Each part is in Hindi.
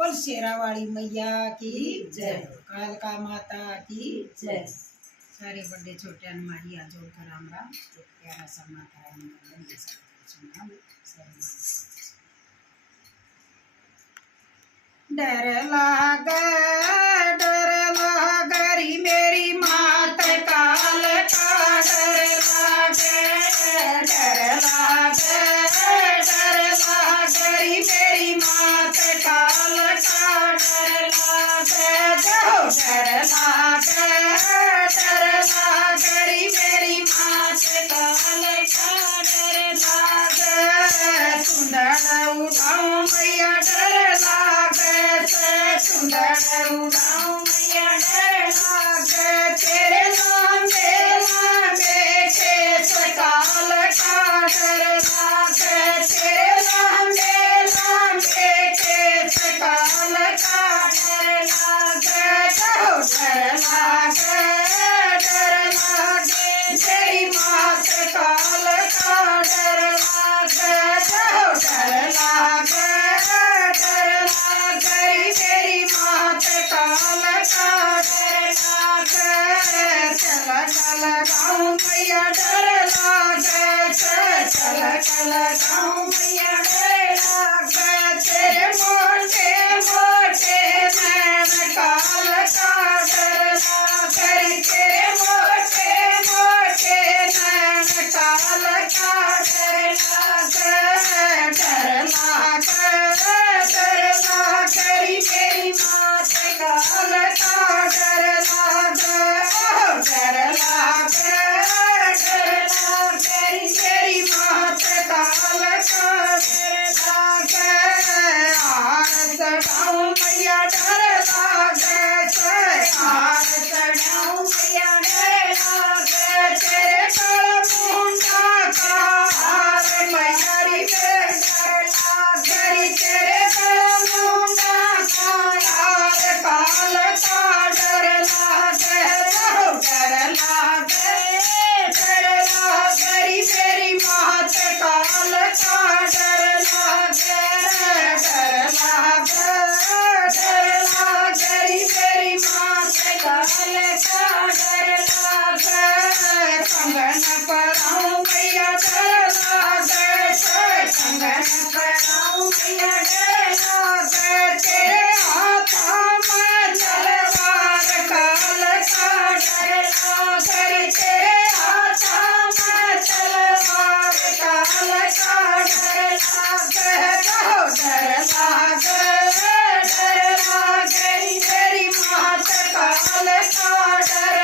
बोल शेरा वाली मैया की जय। कालका माता की जय। सारे बड़े छोटे माही आ जोड़कर राम राम। एक प्यारा सा माता रानी का मंदिर सुना डर लागे री मेरी मात काल का डर लागे री मेरी मात काल का डर लागे री मेरी मात काल का डर लागे सुंदर उठाऊं मैया डर लागे सुंदर उठाऊं मैया डर लागे तेरे लांबे केस काल का डर लागे तेरे लांबे केस काल का डर लागे तेरी मात काल का डर लागे तेरी मात काल का डर लागे चल गाँव मैया डर लागे चल गाँव मैया डर लागे तेरे मोटे नैन काल का डर लागे तेरे मोटे नैन काल का डर लागे मेरी मात काल का डर लागे मेरी मात काल का डर लागे आर चढ़ाऊं मैया डर लागे आर चढ़ाऊं मैया डर लागे तेरे कल मुंडा का हार मैया री डर लागे तेरे कल मुंडा का हार काल का डर लागे मेरी मात काल का डर लागे मेरी मात काल का डर लागे कंगन पराऊं मैया डर लागे कंगन पराऊं मैया डर लागे तेरे हाथों में तलवार काल का डर लागे तेरे हाथों में तलवार काल का डर लागे मेरी मात काल का डर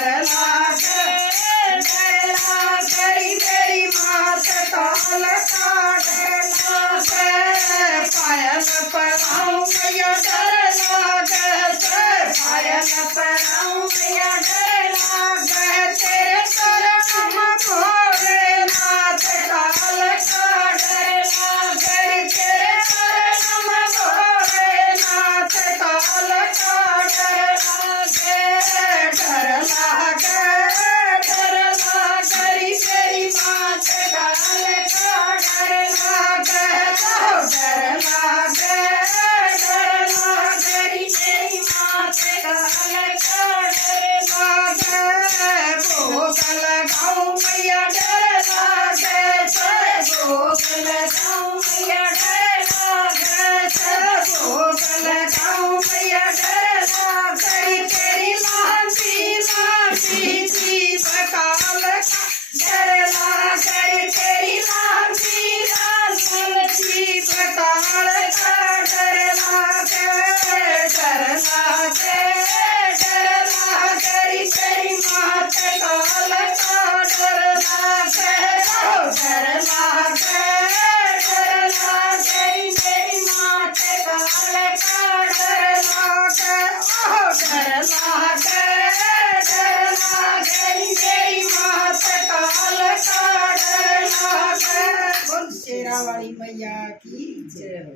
लागे मेरी मात काल का डर लागे पायल पराऊं मैया डर लागे पायल पराऊं मैया डर लागे तेरे शरण भोलेनाथ काल का डर लागे तेरे शरण भोलेनाथ काल का डर लागे मेरी मात काल का डर लागे मेरी मात काल का डर लागे भोग लगाऊं मैया डर लागे भोग लगाऊं मैया डर लागे भोग लगाऊं मैया डर लागे तेरी लांबी जीभ काल का डर लागे तेरी लांबी जीभ काल का डर लागे तेरी मात काल का डर लागे मेरी मात काल का डर लागे मेरी मात काल का डर लागे बोल शेरा वाली मैया की जय हो।